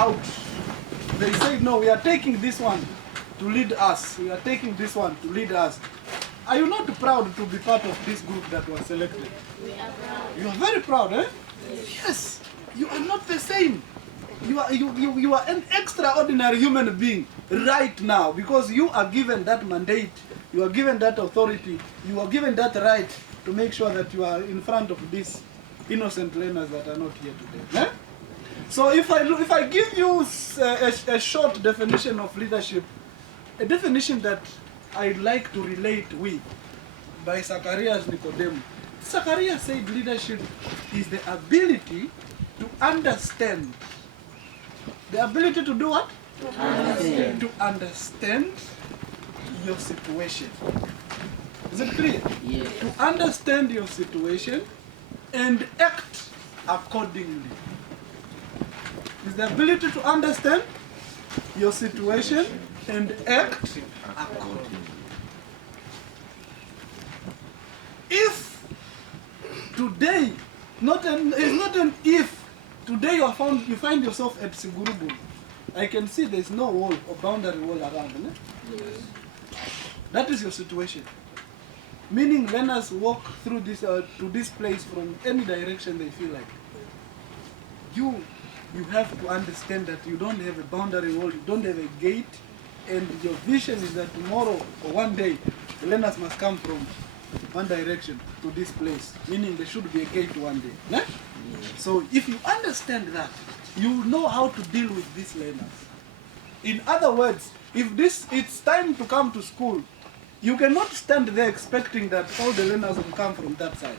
out. They said, no, we are taking this one to lead us. We are taking this one to lead us. Are you not proud to be part of this group that was selected? We are proud. You are very proud, eh? Yes. You are not the same. You are an extraordinary human being right now because you are given that mandate. You are given that authority. You are given that right to make sure that you are in front of these innocent learners that are not here today. Eh? So if I give you a short definition of leadership, a definition that I'd like to relate with by Zacharias Nicodemus. Zacharias said leadership is the ability to understand. The ability to do what? To understand your situation. Is it clear? Yes. To understand your situation and act accordingly. Is the ability to understand your situation and act accordingly. If today, it's not an if, today you find yourself at Sigurubu, I can see there's no wall or boundary wall around, isn't it? Yes. That is your situation. Meaning learners walk through this to this place from any direction they feel like. You have to understand that you don't have a boundary wall, you don't have a gate, and your vision is that tomorrow or one day the learners must come from one direction to this place, meaning there should be a gate one day. Yeah? So if you understand that, you know how to deal with these learners. In other words, if it's time to come to school, you cannot stand there expecting that all the learners will come from that side.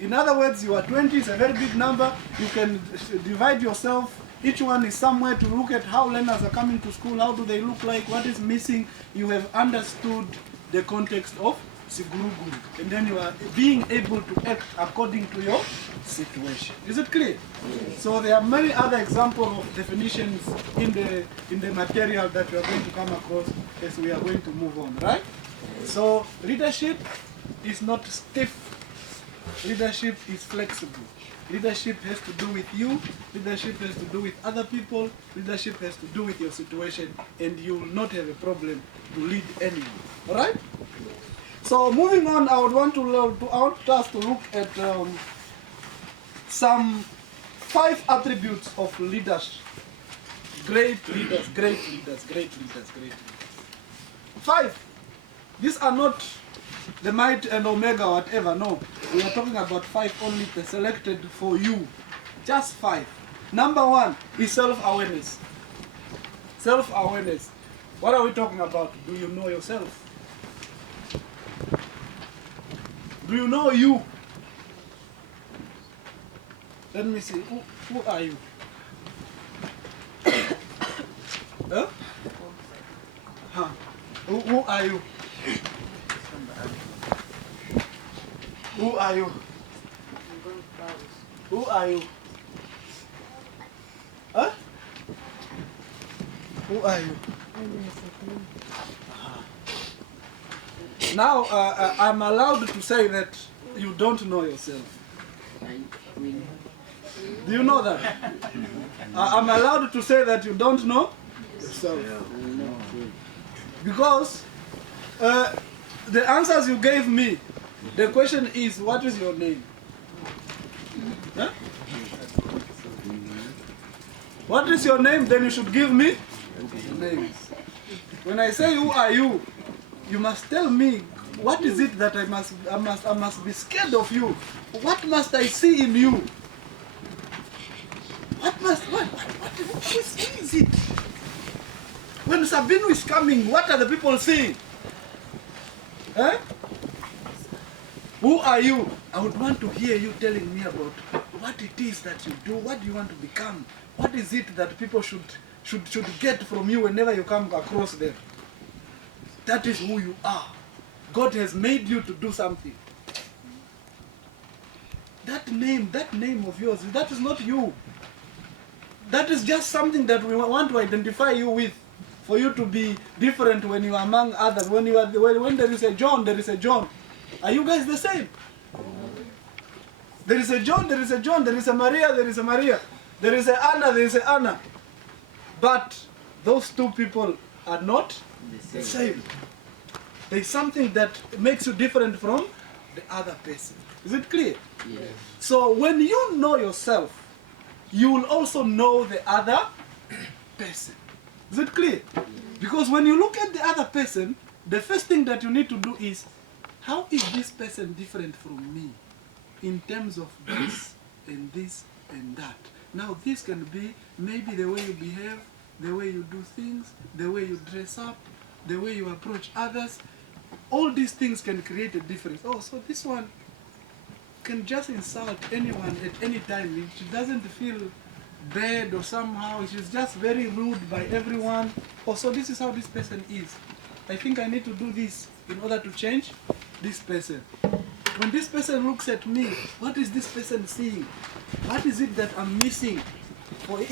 In other words, you are 20, it's a very big number. You can divide yourself. Each one is somewhere to look at how learners are coming to school, how do they look like, what is missing. You have understood the context of Siguruguru. And then you are being able to act according to your situation. Is it clear? Yes. So there are many other examples of definitions in the material that we are going to come across as we are going to move on, right? So leadership is not stiff. Leadership is flexible. Leadership has to do with you. Leadership has to do with other people. Leadership has to do with your situation, and you will not have a problem to lead anyone. All right? So moving on, I want us to look at some 5 attributes of leaders. Great leaders, great leaders, great leaders, great leaders. 5. These are not the might and omega, whatever. No, we are talking about 5 only selected for you. Just 5. Number 1 is self-awareness. Self-awareness. What are we talking about? Do you know yourself? Do you know you? Let me see. Who are you? Huh? Huh? Who are you? Who are you? Who are you? Huh? Who are you? Now, I'm allowed to say that you don't know yourself. Do you know that? I'm allowed to say that you don't know yourself. Because the answers you gave me, the question is, what is your name? Huh? What is your name? Then you should give me names. When I say who are you, you must tell me what is it that I must be scared of you. What must I see in you? What is it? When Sabino is coming, what are the people seeing? Eh? Who are you? I would want to hear you telling me about what it is that you do. What do you want to become? What is it that people should get from you whenever you come across them? That is who you are. God has made you to do something. That name of yours, that is not you. That is just something that we want to identify you with, for you to be different when you are among others. When there is a John, there is a John. Are you guys the same? There is a John, there is a John, there is a Maria, there is a Maria. There is a Anna, there is a Anna. But those two people are not the same. There is something that makes you different from the other person. Is it clear? Yes. So when you know yourself, you will also know the other person. Is it clear? Yes. Because when you look at the other person, the first thing that you need to do is, how is this person different from me in terms of this and this and that? Now this can be maybe the way you behave, the way you do things, the way you dress up, the way you approach others. All these things can create a difference. Oh, so this one can just insult anyone at any time. She doesn't feel bad or somehow. She's just very rude by everyone. Oh, so this is how this person is. I think I need to do this in order to change this person. When this person looks at me, what is this person seeing? What is it that I'm missing for it